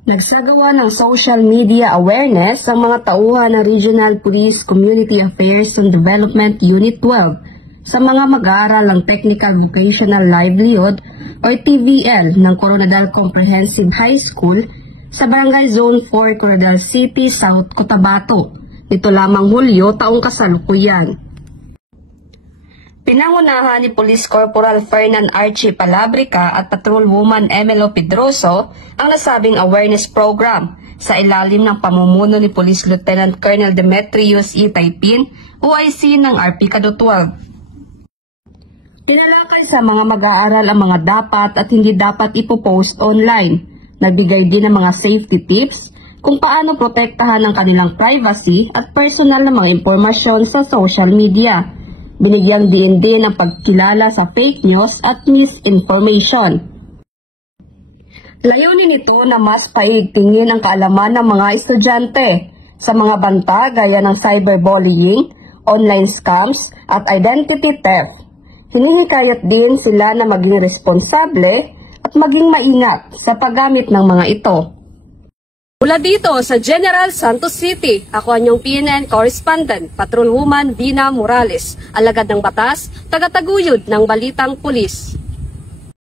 Nagsagawa ng social media awareness ang mga tauhan ng Regional Police Community Affairs and Development Unit 12 sa mga mag-aaral ng Technical Vocational Livelihood o TVL ng Coronadal Comprehensive High School sa Barangay Zone 4, Coronadal City, South Cotabato. Ito lamang Hulyo taong kasalukuyan. Pinangunahan ni Police Corporal Fernan Archie Palabrica at Patrolwoman Emelo Pedroso ang nasabing awareness program sa ilalim ng pamumuno ni Police Lieutenant Colonel Demetrius E. Taipin, OIC ng RPCADO 12. Tinalakay sa mga mag-aaral ang mga dapat at hindi dapat ipopost online. Nagbigay din ng mga safety tips kung paano protektahan ang kanilang privacy at personal na mga impormasyon sa social media. Binigyang diin din ang pagkilala sa fake news at misinformation. Layunin nito na mas paigtingin ang kaalaman ng mga estudyante sa mga banta gaya ng cyberbullying, online scams at identity theft. Hinihikayat din sila na maging responsable at maging maingat sa paggamit ng mga ito. Mula dito sa General Santos City, ako ang inyong PNN correspondent, Patrolwoman Dina Morales, alagad ng batas, tagataguyod ng Balitang Pulis.